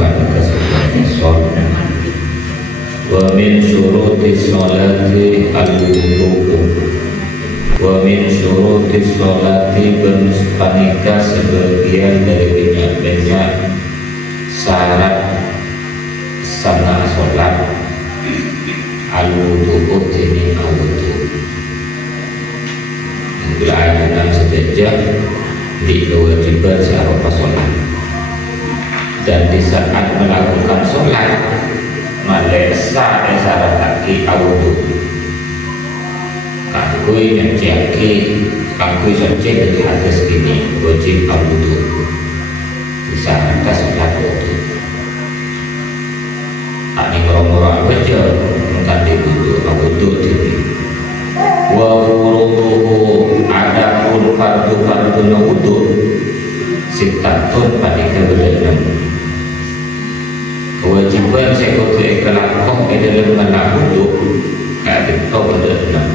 kehidupan kesehatan sholat. Wa min syuruti sholati al-wudu. Wa min syuruti sholati panika sebagian dari banyak syarat sana sholat al-wudu ini al-wudu. Bila ayat dalam sejak di kewajiban secara sholat, dan di saat melakukan sholat malesa syarat lagi al-wudu. Kakui yang jaki kakui saja dari hadis ini wajib al-wudu di saat sholat wudu. Ani orang-orang baca mengganti wudu al-wudu ini. Wa wuduhu ada pun fardu wudu sitatun pada kebenaran. Kewajiban saya kutu ikhlas dalam wudu ada kebenaran.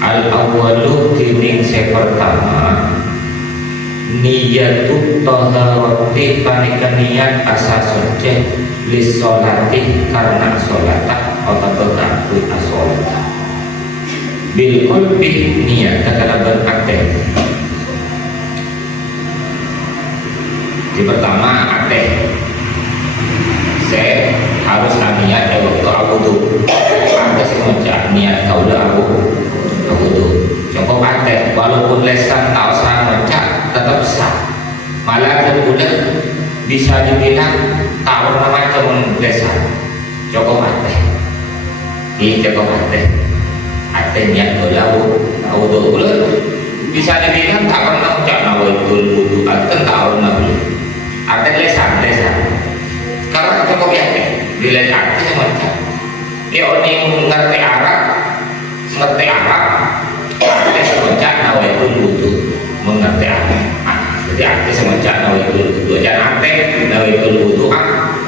Al-awwalu tining saya pertama niyatu taharati panika niat asas suci li sholati karena sholatah atau berkatu asolatah bil qulbi niat kata berkata. Di pertama akeh saya harus niat waktu wudu. Ada sih macam niat kau dah wudu. Cukup akeh walaupun lesan tak usah macam tetap sah. Malah terbulan bisa dibilang tak macam lesan. Cukup akeh. Ini cukup akeh. Akeh niat kau dah wudu bulan bisa dibilang tak pernah macam nawaitul wudu atau tak pernah bulan. Akeh lesan. Sekarang cukup akeh. Bila akeh macam dia orang ngerti Arab, ada semenjak nawaitul wudu mengerti Arab. Jadi ada semenjak nawaitul wudu. Jangan ada nawaitul wudu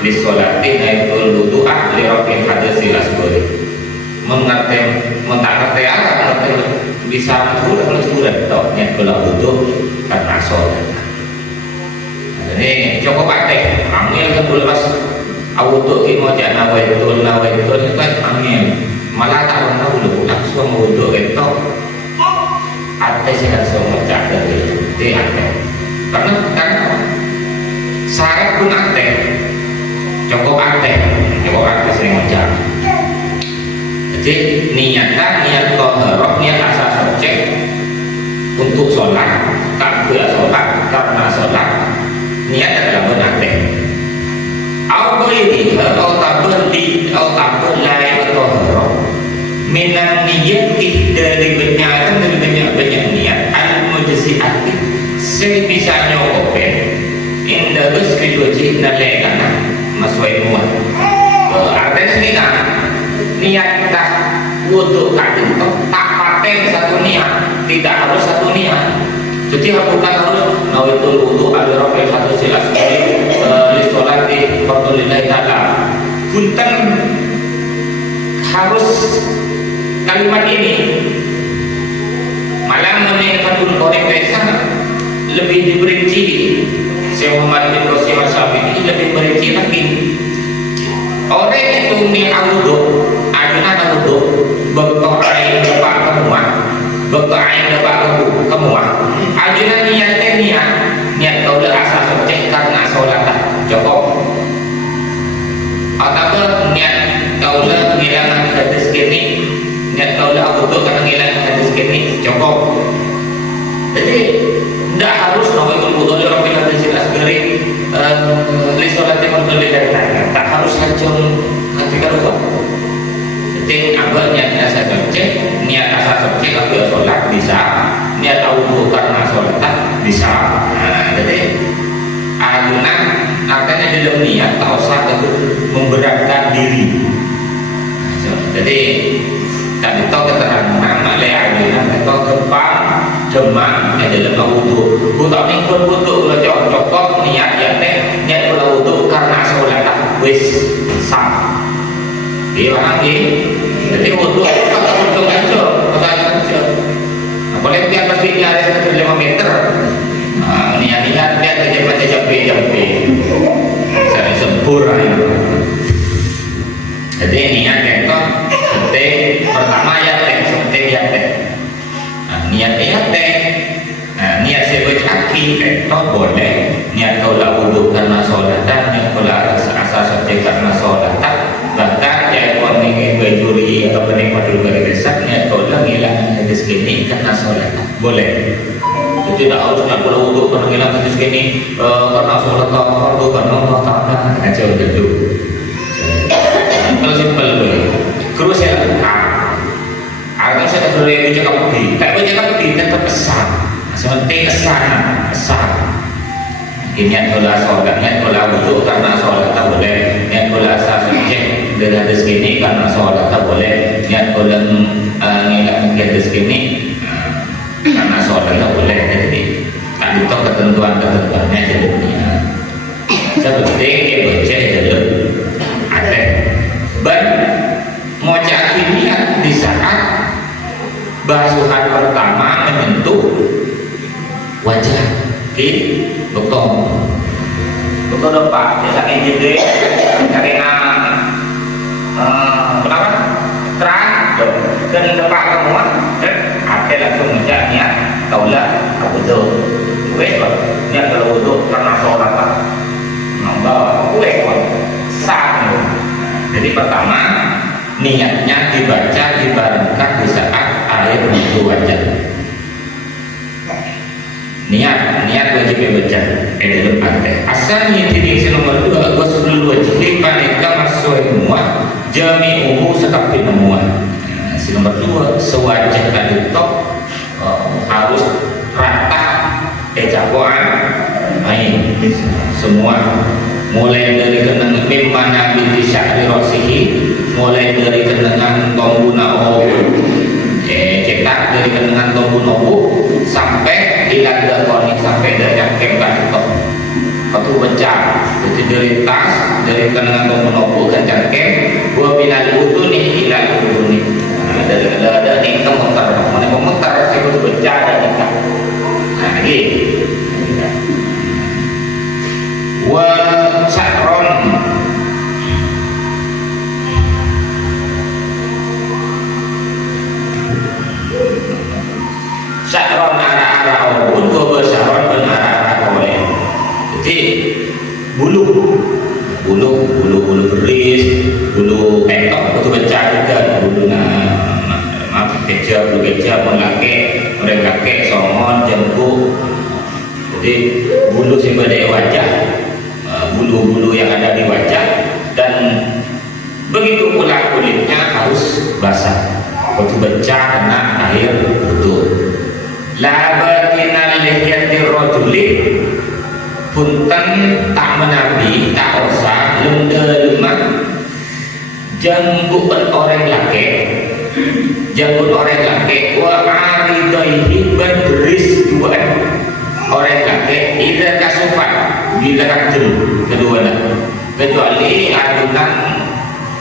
li sholati nawaitul wudu li rafil hadasi asghari. Mengerti, mengerti Arab, mengerti bisa bulan tok niat kula wudu karena sholat. Ini cukup akeh. Ambil ke pas wudu ki mau jak nawaitul itu kan angin malah tak pernah wudu langsung wudu itu ada sih langsung macam dari itu ada karena kan syarat pun ada cukup ada sering macam. Jadi niat toharoh niat asal subjek untuk sholat tak boleh sholat karena sholat niat adalah benar. Ini atau tabur lain atau haram minat niat dari banyak niat al-mujzi'ati saya bisa nyokopen indah besri wajib nalekana maswai muat artinya ini kan niat tak wudu kadang tak paten satu niat tidak harus satu niat. Jadi bukan harus nawaitul wudu al-rafil satu silas li sholati fardhulillahi ta'ala. Punten harus kalimat ini malah mengenai korek sana lebih diperinci. Syekh Muhammad bin Qasim Asy-Syafi'i lebih merinci lagi. Orang itu niat wudu, aduna wudu, bekal air depan kemuah, bekal air depan kemuah. Aduna niat kau dah asal subjek karena sholat cukup. Atau niat kau dah ngilang hadis kini, niat kau dah wudu karena ngilang hadis kini cukup. Jadi tidak harus nawaitul wudu li rabbil hadis asghari li sholati fardhulillahi ta'ala. Tak harus hajam ketika wudu. Jadi ambil niat asal subjek, niat asal subjek aku sholat bisa. Niat wudu karena sholat bisa. Jadi alunan artinya dalam niat tak usah memberatkan diri. Jadi tak tahu keterangan oleh alunan atau depan jemaah dalam wudu. Bukan mingkun wudu kalau cocok niat niat wudu karena sholat wis sah. Iya lagi. Jadi wudu kalau wudu aja. Boleh tiap pasti ada 5 meter. Niat dia kerja jampi. Saya hurai. Jadi niat itu penting. Pertama ya penting ya niat niat sebut kaki itu boleh. Niat kau wudhu karena sholatan, niat kau asa sate karena sholatan. Bahkan ya kau ingin bajuri atau menikmati beribadah, niat kau ngilang hadis kini karena sholatan boleh. Jadi tidak harus niat kau wudhu karena ngilang hadis kini karena sholatan, wudhu karena Allah Taala aja udah dulu. Kalau simpel boleh. Terus ya agar saya boleh bercakap di, tak bercakap di tetap pesan. Seperti kesan. Niat bola sholat, niat bola wudhu karena sholat tak boleh. Niat bola sahih dari hadis ini karena sholat tak boleh. Niat bola ngingat hadis ini karena sholat tak boleh. Jadi tak ditok ketentuannya jadinya. Seperti yang baca jalur ada. Dan mau cari niat di saat basuhan pertama menyentuh wajah di dokter Pak ya sakit jadi karena kenapa terang dan depan semua ada langsung menjadinya kaulah betul wes niat kalau untuk karena sholat nambah wes sah. Jadi pertama niatnya dibaca dibarengkan di saat air menyentuh wajah. Niat wajib dibaca dalam arti asalnya titik nomor 2 ghuslul wajhi panika masuk semua jami'uhu sekapi semua. Nomor 2 sewajah tadi tok harus rata cakupan air semua, mulai dari kenangan mimana binti syahri rosihi, mulai dari kenangan tombuna obu cetak dari kenangan tombuna obu sampai hilang dakoni, sampai dari cangkem katu pecah. Jadi dari tas dari kenangan tombuna obu ke cangkem gua pindah butuh nih hilang butuh nih ada nih kemutar mana kemutar itu pecah dan nikah. Nah lagi wa sakron arah-arah obun goba sakron dan arah-arah oleh. Jadi bulu beris, bulu petok itu pecah juga, bulu bulu kecap mereka songon jengkuk. Jadi bulu sebagai wajah, bulu-bulu yang ada di wajah, dan begitu pula kulitnya harus basah. Waktu becah kena air betul. Labatinal lihyati rojuli punten tak menabi tak usah lemak janggut orang laki wa aridaihi beris dua orang laki ida kasufat bila kacil kedua kecuali adunan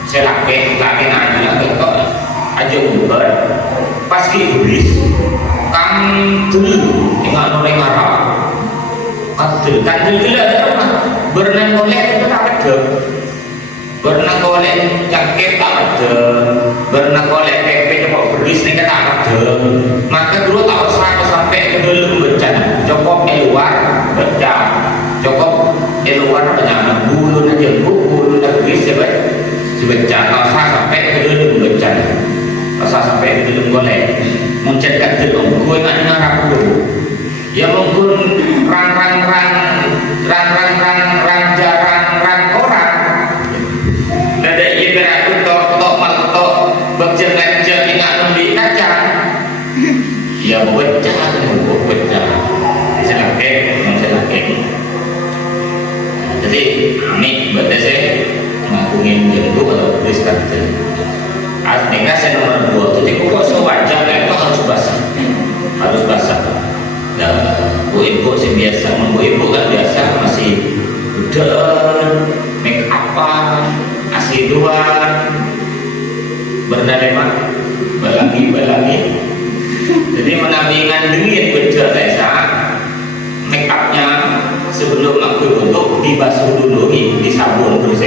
selaki laki adunan kekok aja uber pas iblis kan dulu ingat orang Arab kadil tidak ada rumah berenang golek itu tak ada, berenang golek cangkep tak ada, berenang golek pepe cepat beris ini tak ada. Maka dulu tak usah sampai ke dalam bencana cukup di luar bencana, cukup di luar bencana bulu dan jengkuk, bulu dan beris sebencana, tak usah sampai ke dalam bencana, tak usah sampai ke dalam golek mencetkan dalam kue mana rapuh ya mungkin rang orang dada iya gerak tok maltok berjengan-jengan ingat membeli kacang ya pecah selake. Jadi ini berarti saya ngakungin jengkuk atau beris kacang artinya saya nomor 2 jadi kok sewajah itu harus basah. Nah, ibu sih biasa, ibu kan biasa masih udah make up asiduan bernalema balangi. Jadi menampingan dingin betul desa make upnya sebelum aku untuk dibasuh dulu di sabun terus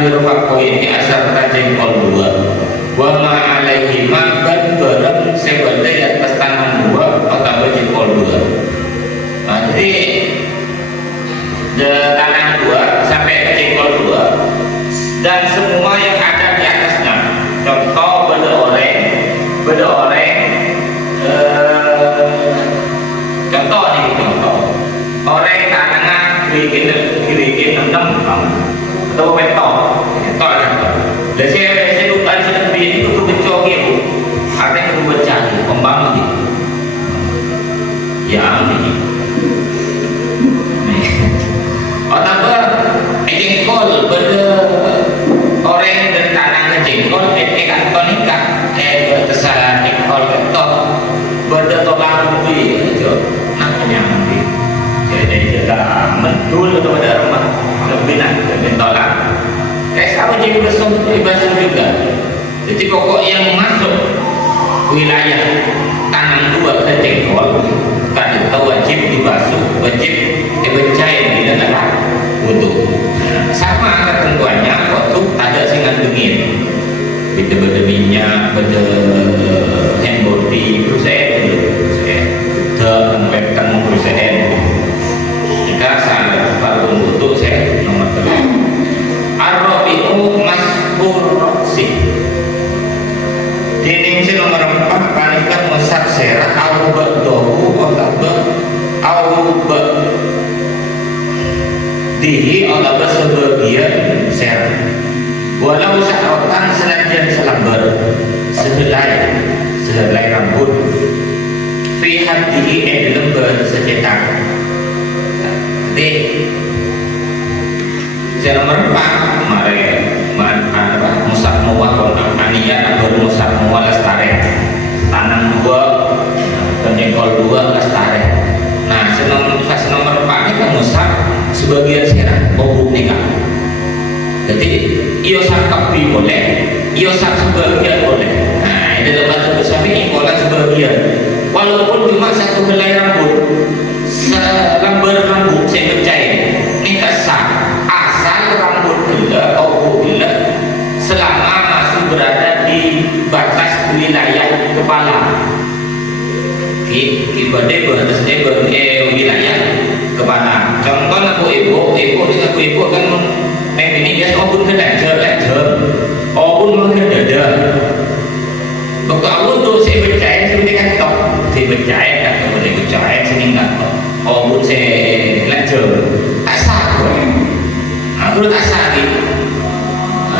lirfaqo ini asar jengkol dua wa ma alaihi makan barang sebada di atas tangan dua atau jengkol dua. Nah, jadi tangan dua sampai ke jengkol dua dan semua yang ada di atasnya. Contoh beda oreng contoh nih, contoh oreng tangan kiri 6 atau petok ada. Dan saya lupa di sini itu kebencong itu ada yang kebencang pembang gitu ya ini otak jengkol beda orang dan tanahnya jengkol kantor nikah kesalahan jengkol ketok beda tolak lebih itu naknya lebih jadi kita mentul atau ada rumah lebih nak lebih tolak kayak sama jadi besok dibasuh juga. Jadi pokok yang masuk wilayah tangan dua ke jengkol kan itu wajib dibasuh, wajib dibencain di dalam wudhu. Sama ketentuannya waktu ada singan dingin beda-beda minyak, beda hand body perusahaan menempelkan perusahaan jika saya baru wudhu saya nomor 3 Ar-Rabi'u Mas'ur Roksi Dining si nomor 4 Panikan musab serah Au ba'dohu Au ba'dihi Au sebagian serah Walau sya'otan senajan selambar Sehelai rambut Fi hatihi lembar secetak. Jadi yang nomor 4 mari musab muwa aniyat atau musab muwa lestari tanang 2 dan jengkol 2 lestari. Nah fase nomor 4 ini kan musab sebagian serah bobuk nikah. Jadi iyo sakapi boleh, iyo sak sebagian boleh. Nah ini dalam bahasa bersami ikolah sebagian walaupun cuma satu helai rambut selambar rambut saya percaya nikah sah rambut gila atau gila selama masih berada di batas wilayah kepala wilayah kepala. Contoh aku ibu dengan ibu kan ini dia pun kena lecur pun mungkin dada kalau untuk saya percaya seperti kan top saya percaya tak boleh percaya sini enggak pun saya lecur tak sah aku tak sakit.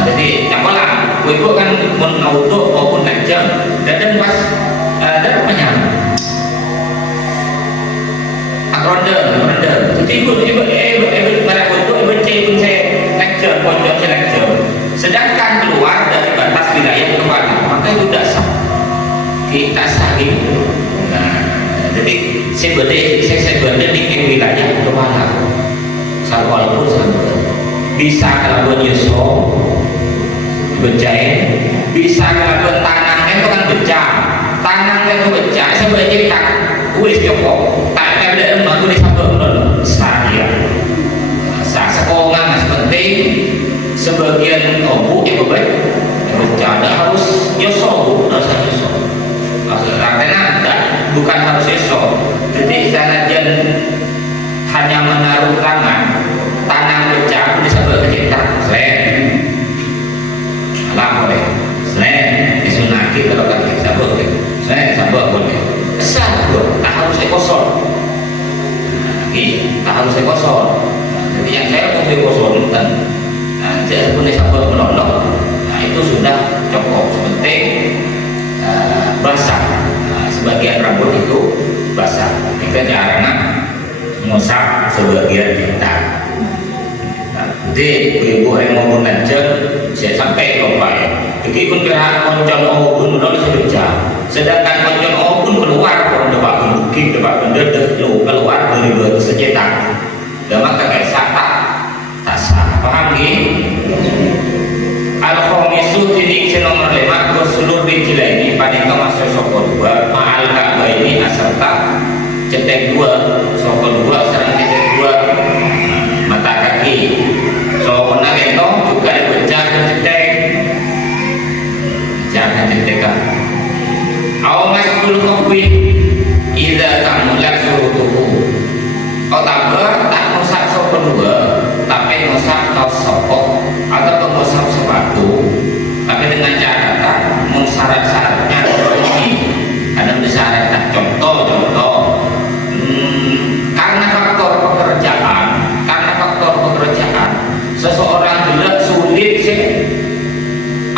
Jadi apalah ibu kan menauto maupun tajam dan pas dan banyak ronde. Jadi ibu pada waktu ibu pun saya lecture pojok saya lecture. Sedangkan keluar dari batas wilayah kepala maka itu tidak sah. Kita sakit. Nah, jadi saya berdedik wilayah kepala. Walaupun sampai bisa kalau nyusul berjaya, bisa kalau tangannya itu kan tangannya itu becah sebagai tak wis cukup tak ada emang tulis satu saya sekolah mas penting sebagian obu yang baik becah harus nyusul karena bukan harus nyusul. Jadi sanajan hanya menaruh tangan becah bisa berkecinta selain alam boleh selain disunati kalau kaki sabuk selain sabuk boleh sabuk tak harus kosong tak harus kosong. Jadi yang saya pun kosong kan saya punya sabuk melolok itu sudah cukup penting basah sebagian rambut itu basah kita jarang ngusap sebagian kita. Jadi ibu yang mau mengajar saya sampai lupa ya. Jadi pun kira koncon pun udah sebejam. Sedangkan koncon pun keluar dari depan bukit depan benda keluar dari dua secetak. Dan maka kayak tak sah. Paham ni? Al-Khomisu titik nomor 5 Rasulullah Rijla ini pada masuk sokol 2 Ma'al Ka'bah ini asalta cetek 2 sokol 2 serang cetek 2 mata kaki. So menang itu juga dibaca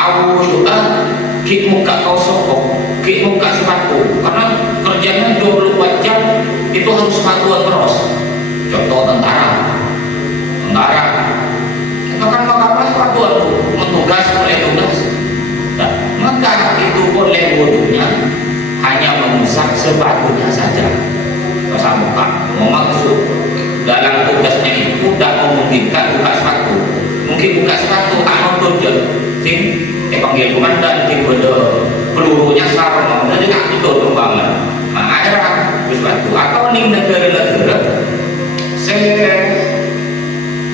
aku ki muka kau sokong, ki muka sepatu, karena kerjanya 24 jam itu harus sepatuan terus. Contoh tentara, kita kan pakai sepatuan mentugas oleh tugas. Nah, maka itu boleh wudhunya hanya mengusap sepatunya saja. Masa muka, maksud dalam tugasnya itu tidak memungkinkan buka sepatu. Mungkin buka sepatu tak nonton je, sing panggil komandan, sing beda pelurunya sarung, jadi tak betul pembangunan. Nah, ada sepatu atau nih negara-negara,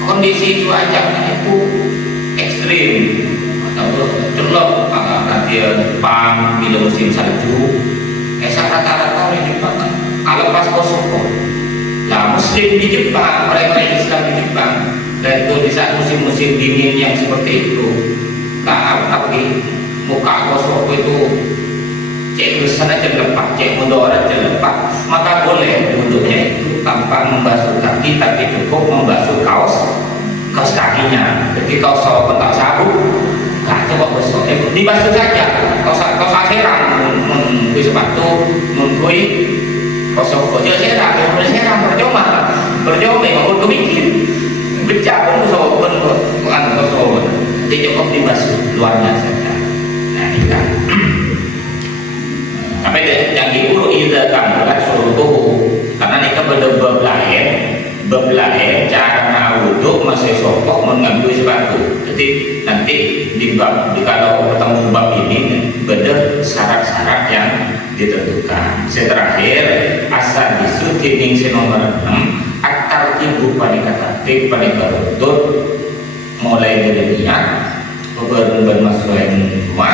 kondisi cuacanya itu ekstrim atau celok, nanti Jepang bila musim salju, rata-rata orang Jepang kalau pas kosong. Nah, muslim di Jepang, orang Islam di Jepang, dan itu di saat musim-musim dingin yang seperti itu, tapi muka kosong itu cek sana lepas, cek mundur lepas, maka boleh untuknya itu tanpa membasuh kaki, tapi cukup membasuh kaos kakinya. Jadi kaos tak sabuk, nah coba gosok, dibasuh saja. Kaos serang, mengkui sepatu, mengkui kosong kok serang, percuma, mau bikin, bercakap kosong bukan kosong, jadi cukup dibasuh luarnya saja. Nah ini kan. Tapi yang diurut itu kamera suruh tubuh, karena ini berbelahan cara wudhu masih sopok mengambil sepatu. Jadi nanti kalau ketemu bab ini beda syarat-syarat yang ditentukan. Terakhir asal disuti ning nomor 6 aktar ibu panika taktik panika rutut mulai dari niat beberapa masuk yang dua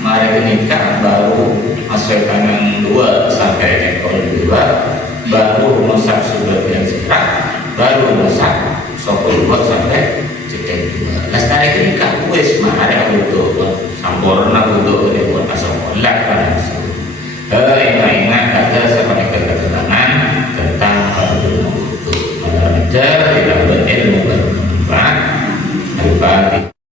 mari menikah baru masuk yang 2 sampai ekor 2 baru masak sudah yang sekarang baru masak sopul 2 sampai cetek 2 lestari nikah wes mari aku tuh sampurna untuk buat masuk